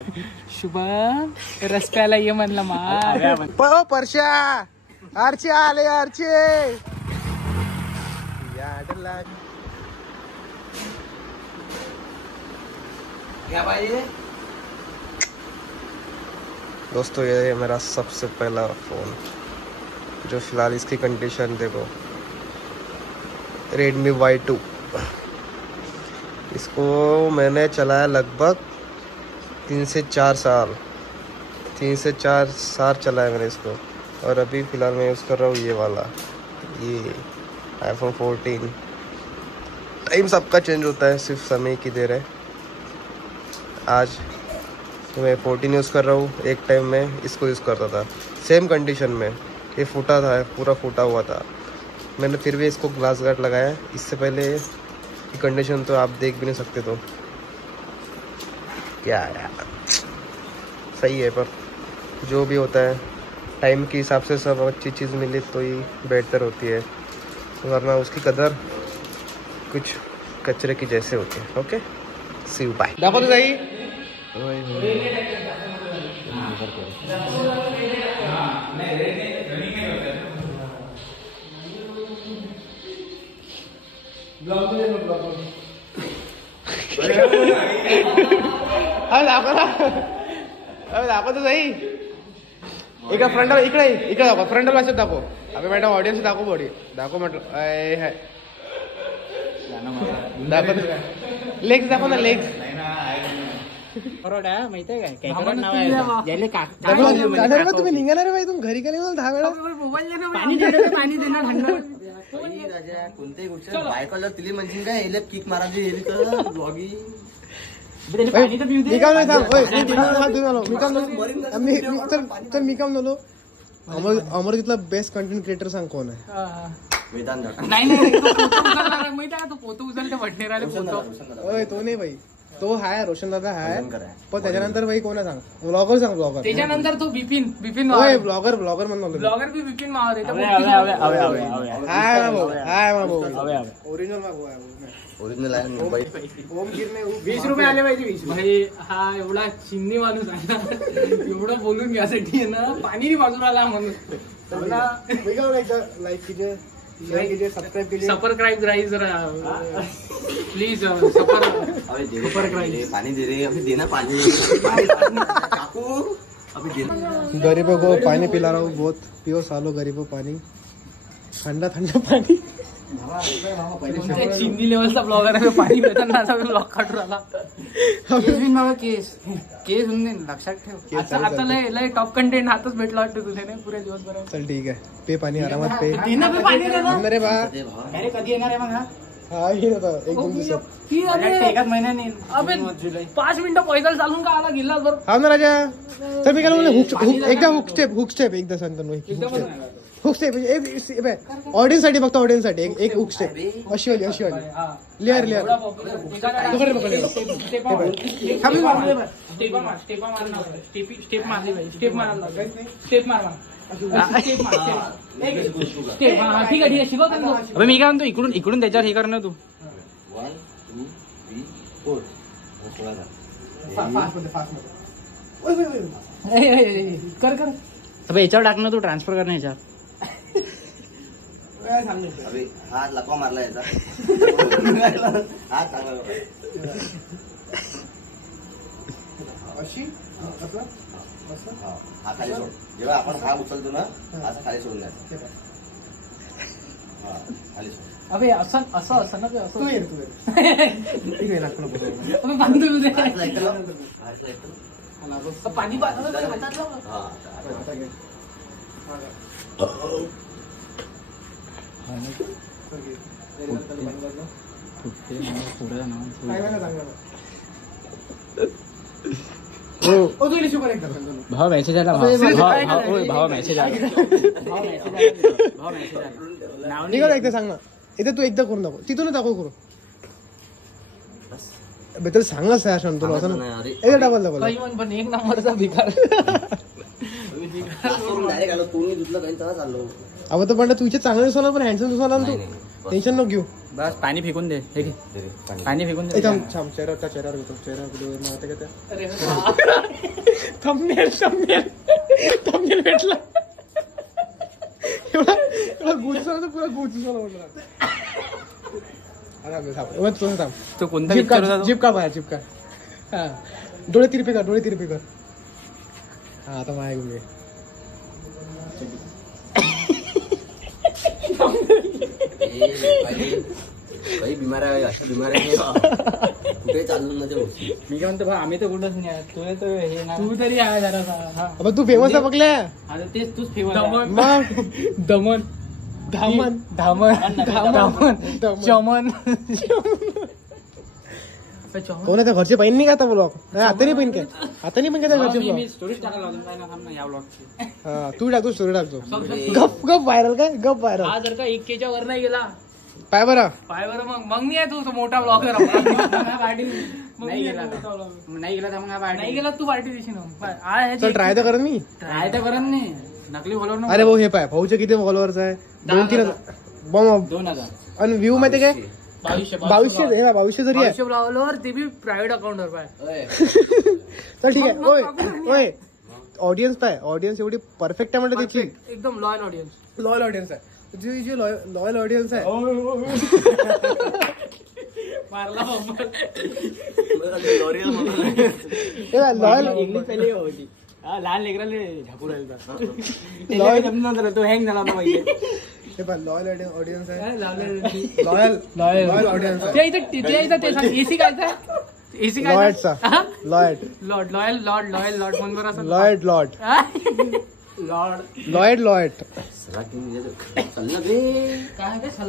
शुभम रस्त्याला ये म्हणलं मा परशा आरचे आले आरचे क्या भाई दोस्तों, ये है मेरा सबसे पहला फ़ोन जो फिलहाल इसकी कंडीशन देखो, Redmi Y2। इसको मैंने चलाया लगभग 3 से 4 साल चलाया मैंने इसको। और अभी फ़िलहाल मैं यूज़ कर रहा हूँ ये वाला, ये iPhone 14। टाइम सबका चेंज होता है, सिर्फ समय की देर है। आज तो मैं 14 यूज़ कर रहा हूँ, एक टाइम में इसको यूज़ करता था सेम कंडीशन में। ये फूटा था, पूरा फूटा हुआ था, मैंने फिर भी इसको ग्लास गार्ड लगाया। इससे पहले की कंडीशन तो आप देख भी नहीं सकते। तो क्या यार, सही है, पर जो भी होता है टाइम के हिसाब से सब अच्छी चीज़ मिली तो ही बेहतर होती है, वरना उसकी कदर कुछ कचरे की जैसे होती है। Okay, see you, bye. देखो तो सही, दाखव तो सही। इकडे फ्रंटल, इकडे दाखव, फ्रंटल वाचत दाखव। अबे मॅडम ऑडियन्स दाखव, बॉडी दाखव म्हटलं, दाखव लेग्स, दाखव ना लेग्स। माहितीये काय तुम्ही निघाणार बाई, तुम्ही घरी गेले 10 वेळा पाणी देणार कोणत्याही गोष्ट बायकोला तिली म्हणजे काय हेले किक मारायची, ब्लॉगिंग मी काम नलो। अमरावतीतला बेस्ट कंटेंट क्रिएटर सांग कोण आहे? नाही तो फोटो उचलते भटनेराले फोटो। तो नाही भाई, तो हाय रोशन दादा हाय, पण त्याच्यानंतर भाई कोण सांग? ब्लॉगर सांग, ब्लॉगर। त्याच्यानंतर तो बिपिन ब्लॉगर म्हणून ब्लॉगर भी बिपिन मावर ओरिजिनल आहे मुंबई। 20 रुपये आले पाहिजे। भाई हा एवढा चिन्नी माणूस आहे ना, एवढं बोलून घ्यासाठी ना पाणी बाजूला आला म्हणून लाईक कीजिए, शेअर कीजिए, सबस्क्राइब राईज प्लीज, पानी दे रहे, अभी देना पानी काकू, अभी देना। गरीबों को पानी पिला रहा हूँ, बहुत पियो सालो गरीबों पानी, ठंडा ठंडा पानी। चिन्नी लेवलचा ब्लॉगर आहे, पाणी पिताना ब्लॉग काढून आला। केस लक्षात ठेव, आता लय टॉप कंटेंट हातच भेटला वाटतं तुझे नाही पुऱ्या दिवसभरात। चल ठीक आहे, पे पाणी आरामात पे। अरे बा कधी येणार आहे मग? हा येईल आता 1-2 दिवसात, एकाच महिन्याने। अबे 5 मिनिटं पैदल चालून का आला गिल्ला बरं? हा ना राजा, तर मी काय म्हणलं, एकदा हुक स्टेप एकदा सांगतो, हुक स्टेप ऑडियन्स साठी, फक्त ऑडियन्स साठी एक हुक स्टेप, अशी वाली लेअर ठीक आहे शिकवतो मी काय म्हणतो, इकडून त्याच्यावर हे कर ना तू। 1 2 3 4 कर अबे याच्यावर टाक ना तू, ट्रान्सफर कर ना याच्यावर। अबे हात लपवा मारला याचा, हात चांगला अशी हा खाली सोड, जेव्हा आपण हा उचलतो ना असं खाली सोडून द्यायचं, हा खाली सोड। अबे असं ना, असं तू ये पाणी भाव मेसेज आला, भाव मेसेज आला, निघाल एकदा सांग ना, इथे तू एकदा करून दाखव, तिथूनच दाखव करू बेटर सांग ना सर, तुला असं ना एकदा डबल पण 1 नंबरचा भिकार। डायरेक्ट आलो, तू धुतलं काही तर चाललो। अब तो पण तुझे चांगले दिसला पण हँडसम दिसला ना तू. टेन्शन नको घेऊ. बस पाणी फेकून दे. हे घे. पाणी फेकून दे. चेहऱ्यावर घेतो. थंबनेल भेटला. एवढा गुच झाला तर पुरा गुच झाला म्हटलं. तो कोणता जीप का बाहेर जीप का. हा डोळे तिरपे कर. हा आता माझ्या घेऊन काही बिमाऱ्या अशा बिमाऱ्या कुठे चालू मध्ये होती. मी काय म्हणतो आम्ही तर कुठंच नाही आहे. तू तर हे ना तू तरी आहे जरा. अब तू फेमस आहे बघल्या. आता तेच तूच फेमस. दमन चमन कोण आता घरचे बहीण नाही का आता ब्लॉग. आता नाही बहीण काय. आता नाही बहीण काय घरचे ब्लॉग. स्टोरीज टाकायला लावतो या ब्लॉगची. हा तू टाकतो स्टोरी टाकतो. गप व्हायरल काय गप व्हायरल. हा जर का 1K वर नाही गेला पाय बरं मग मी आहे तू मोठा ब्लॉगर. नाही गेला नाही गेला तू पार्टी देशील. चल ट्राय तर करत मी. ट्राय तर करत नाही नकली फॉलोअर. अरे भाऊ हे पाय भाऊचे किती फॉलोअर्स आहे. 2,000 आणि व्ह्यू माहिती काय 2200 जरी आहे. फॉलोअर ते बी प्रायव्हेट अकाउंट वर पाय. चल ठीक आहे. ओय ऑडियन्स पाय. ऑडियन्स एवढी परफेक्ट आहे म्हणजे त्याची एकदम लॉयल ऑडियन्स आहे. जी लॉयल ऑडियन्स आहे. मारला लॉयल इंग्लिश पहिले होती. लहान लेकराले झाकू राहिला तो हँग झाला पाहिजे. लॉयल ऑडियन्स आहे. लॉयल ऑडियन्स आहे. ते सांग एसी काय एसी काय लॉयड म्हणून बरं असं लॉयड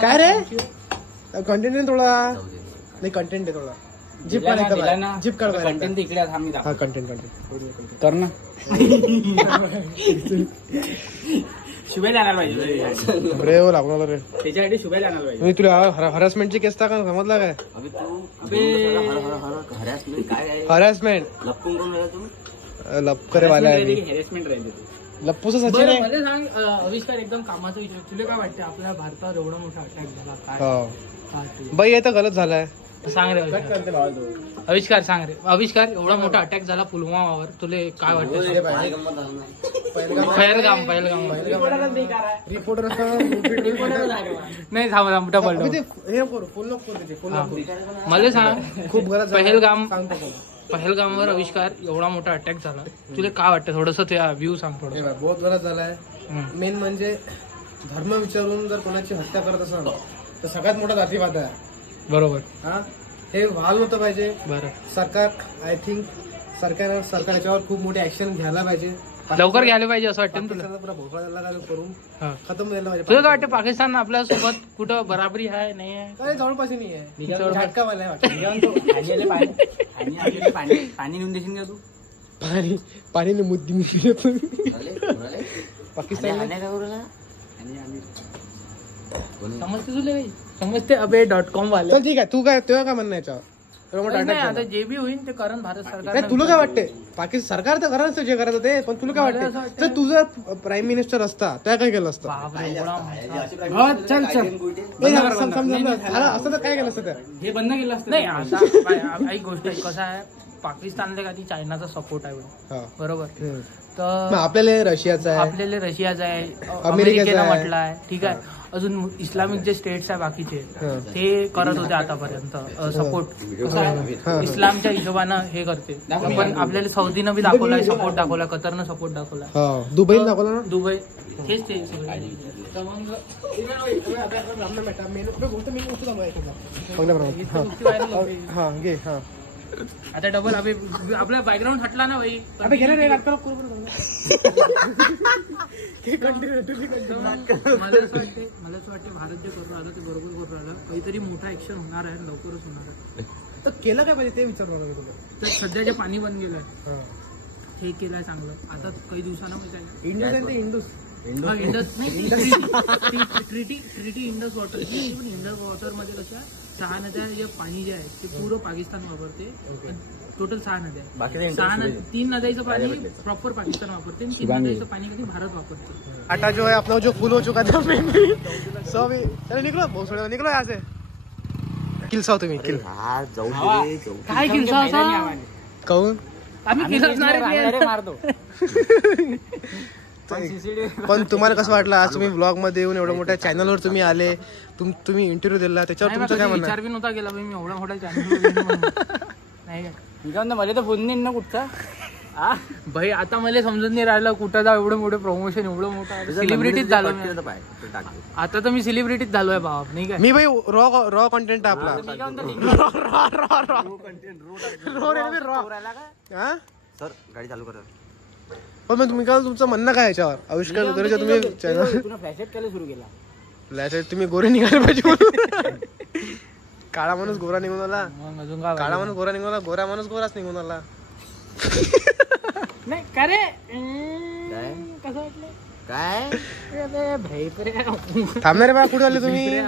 काय रे कंटेंट आहे थोडा. नाही कंटेंट आहे थोडा. जीप काढ कंटेंट इकडे हा कंटेंट कर ना. शुभेला आणायला पाहिजे रे हो लागणार रे. त्याच्यासाठी शुभेला आणायला पाहिजे. तुला हॅरॅसमेंटची केस टाका समजला काय. हॅरॅसमेंट लपकरे वाला आहे. हॅरेसमेंट राहिली लप्पूच सचिन आहे. मला सांग आविष्कार एकदम कामाचा विचार. तुला काय वाटतं आपल्या भारतावर एवढा मोठा अटॅक झाला काय. बाई हे तर गलत झालाय. सांग रे आविष्कार. सांग रे आविष्कार. एवढा मोठा अटॅक झाला पुलवामावर तुला काय वाटतं. पहलगाम रिपोर्टर नाही थांब डबल मला सांग खूप गलत. पहलगामवर आविष्कार एवढा मोठा अटॅक झाला तुला काय वाटतं. थोडस त्या व्ह्यू सांग. थोडं बहुत गलत झालाय. मेन म्हणजे धर्म विचारून जर कोणाची हत्या करत असाल तर सगळ्यात मोठा जातीवाद आहे. बरोबर. हा हे व्हायला नव्हतं पाहिजे. बरं सरकार आय थिंक सरकार याच्यावर खूप मोठी ऍक्शन घ्यायला पाहिजे. लवकर घ्यायला पाहिजे असं वाटतं तुला. पुरा भोपळा करून खतम झाला पाहिजे. तुला काय वाटतं पाकिस्तान आपल्या सोबत कुठं बराबरी आहे नाही आहे. काय जवळपास नाही आहे. झटकावाला पाणी नेऊन देशील का तू. पाणी मुद्दी पाकिस्तान समजते तुला काही समजते. अबे.com वाले. चल ठीक आहे. तू काय तुला काय म्हणणं याच्यावर. आता जे बी होईल ते करण भारत सरकार. तुला काय वाटते. पाकिस्तान सरकार तर करायचं जे करायचं ते. पण तुला काय वाटतं जर तू जर प्राईम मिनिस्टर असता त्या काय केलं असतं. चल असं तर काय केलं असतं त्या. हे बंद केलं असतं. नाही आता एक गोष्ट आहे कसं आहे पाकिस्तानला कधी चायनाचा सपोर्ट आहे बरोबर. तर आपल्याला रशियाचा आहे अमेरिकेला म्हटलं आहे ठीक आहे. अजून इस्लामिक जे स्टेट्स आहे बाकीचे ते करत होते आतापर्यंत सपोर्ट. इस्लामच्या हिशोबानं हे करते. पण आपल्याला सौदीनं बी दाखवलाय सपोर्ट दाखवला. कतरनं सपोर्ट दाखवला. दुबई दाखवला ना. दुबई हेच ते आता डबल आपला बॅकग्राऊंड हटला ना भाई. मला असं वाटते भारत जे करून राहिलं ते बरोबर करून राहिलं. काहीतरी मोठा ऍक्शन होणार आहे लवकरच होणार आहे. तर केलं काय पाहिजे ते विचार मला तुला. तर सध्या जे पाणी बंद गेलंय हे केलंय चांगलं. आता काही दिवसानं इंडस नाही ट्रिटी इंडस वॉटर. पण इंडस वॉटर मध्ये कसं 6 नद्या जे पाणी जे आहे ते पूर्ण पाकिस्तान वापरते. टोटल 6 नद्या बाकी आहेत. 3 नद्याचं पाणी प्रॉपर पाकिस्तान वापरते आणि 3 नद्याचं पाणी कधी भारत वापरते. आटा जो है अपना जो फुल हो चुका था सब चलो निकलो बहुत थोड़ा निकलो यहाँ से किलसाव तुम्ही किल काय किल्सा असा काहून आम्ही किल्ला मारतो. पण तुम्हाला कसं वाटलं आज तुम्ही ब्लॉग मध्ये येऊन एवढ्या मोठ्या चॅनलवर तुम्ही आले तुम्ही इंटरव्ह्यू दिला त्याच्यावर तुमचं काय म्हणणं विचार बी नव्हता गेला मी एवढा मोठा चॅनल नाही मला तर फोन नाही ना कुठचा भाई. आता मला समजत नाही राहिलं कुठं जा एवढं मोठं प्रमोशन एवढं मोठं सेलिब्रिटीच झालो. आता तर मी सेलिब्रिटीच झालोय बाप नाही काय. मी भाई रॉ कंटेंट आपला सर गाडी चालू करा. पण मग तुम्ही काय तुमचं म्हणणं काय याच्यावर आविष्कार करायचं तुम्ही चॅनल फ्लॅशलाईट केला सुरू केला. फ्लॅशलाईट तुम्ही गोरे निघाले पाहिजे. काळा माणूस गोरा निघून आला मग अजून काय काळा माणूस गोरा निघून आला गोरा माणूस गोराच निघून आला. नाही का रे कसं वाटलं काय भाई थांबणार बा कुठे आले तुम्ही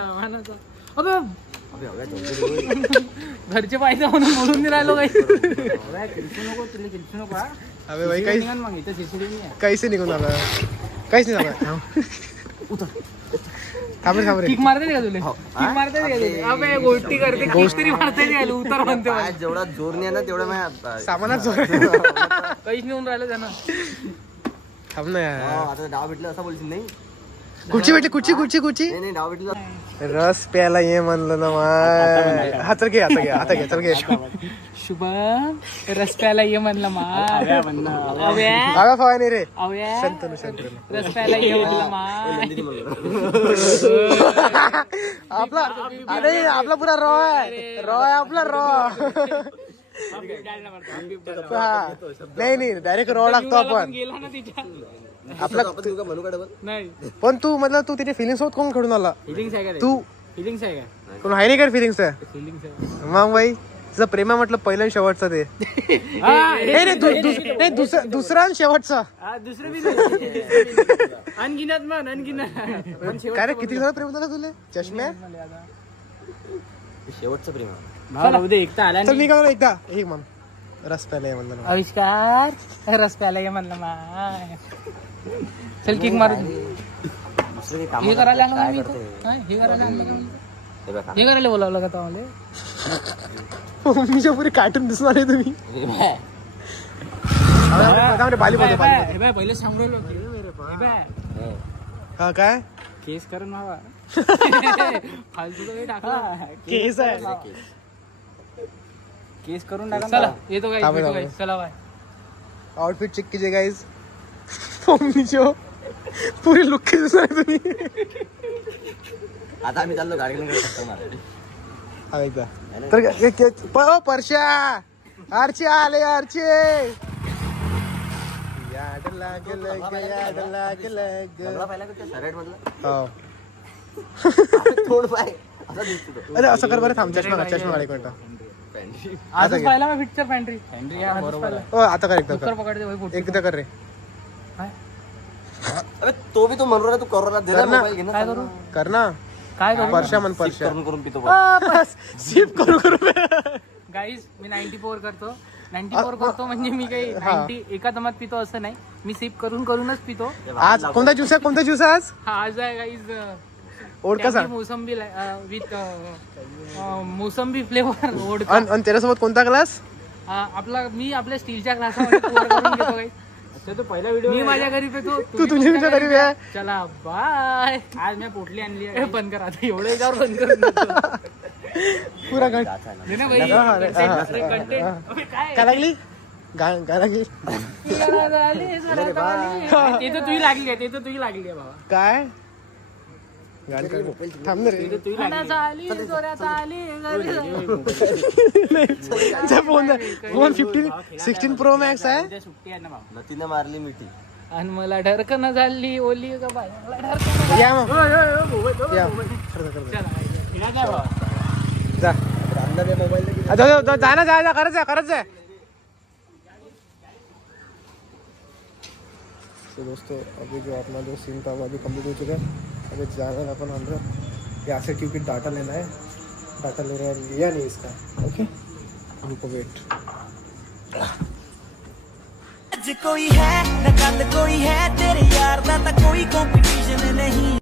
घरचे पाहिजे म्हणून बोलून नाही राहिलो काही. अबे भाई काहीच निघून आला काहीच नाही झालं. थांबरे किक मारते का तुला किक मारते का तुला अबे गोष्टी करते गोष्टी मारते नाही उतर म्हणते जेवढा जोर नाही ना तेवढा सामानात जोर काहीच नेऊन राहिलं त्यांना. थांब ना यार आता डाव भेटलं असं बोलशील नाही. कुठची भेटली कुठची नाही डाव भेटलं रस प्यायला ये म्हणलं ना माय. हा चल घे आता घे चल घे. शुभम रस प्यायला ये म्हणलं मा आगा फवानी रे शंतनू रस प्यायला ये म्हणलं मा. आपला अरे आपला पुरा रॉ आहे आपला रॉ. नाही डायरेक्ट रॉ लागतो आपण गेला ना तिच्या आपला नाही. पण तू मतलब तू तिथे फिलिंग्स होत कोण खेळून आला फिलिंग्स आहे का तू फिलिंग्स आहे का कोण आहे नाही का फिलिंग्स आहे फिलिंग्स आहे मग बाई तुझं प्रेम आहे म्हटलं पहिलं शेवटचं ते नाही दुसरा आणि शेवटचा दुसरं अनगिनत मन अनगिनत काय रे किती झालं प्रेम झालं तुला चष्म्या शेवटचं प्रेम एकटा आला चल मी काय एकदा एक मन रस प्यायला म्हणलं आविष्कार रस प्यायला ये म्हणलं मा. चल किक मार हे करायला आणलं मी हे करायला बोलावलं का तुम्हाला मम्मीच्या पुरी कार्टून दिसणार आहे तुम्ही पहिले सांगलो हा काय केस करून व्हावा फालतू टाकला केस आहे केस करून टाका. चला येतो काय चला बाय. आउटफिट चेक कीजिए गाइस. मम्मीच्या पुरी लुक के दिसणार तुम्ही. आता आम्ही चाललो गाडी तर परश्या आरची आले आरची याड लागल अरे असं कर बरं थांब चष्मा गाडी कोणता आजच पाहिला मी पिक्चर पॅन्ट्री आता कर एकदा कर रे. अबे तो भी तो म्हणून राहिला तू करोना दे ना मोबाईल घे ना. काय करू कर ना काय करू परश्या मन परश्या करून पितो सिप करू गाईज मी 94 करतो 94 करतो म्हणजे मी काही 90 एका दमात पितो असं नाही. मी सिप करूनच पितो. आज कोणता ज्यूस आज आज आहे गाईज ओढ कसा मोसंबी विथ मोसंबी फ्लेवर ओढ. आणि त्याच्यासोबत कोणता ग्लास आपला मी आपल्या स्टीलच्या ग्लासामध्ये pour करून घेतो गाईज. तो पहिला व्हिडिओ मी माझ्या घरी पेतो तू तुझ्या घरी आहे. चला बाय. आज मी पोटली आणली आहे बंद कर आता एवढं याच्यावर बंद करून पुरा काय लागली गा लागली ते तर तुझी लागली आहे ते तर तुझी लागली आहे बाबा. काय थांब रे फोन 16 प्रो मॅक्स आहे. सुट्टी आहे ना बाबा नतीने मारली मिठी आणि मला ढरकन झाली ओली का बाय या मग जा ना जा खरंच आहे. तो दोस्तों अभी जो अपना जो सीन था वो अभी कम्प्लीट हो चुका है. अभी जाना है अपन अंदर यहाँ से क्योंकि डाटा लेना है. डाटा ले रहा है लिया नहीं इसका. ओके हमको वेट आज कोई है न कल कोई है तेरे यार दा ता कोई कंपटीशन नहीं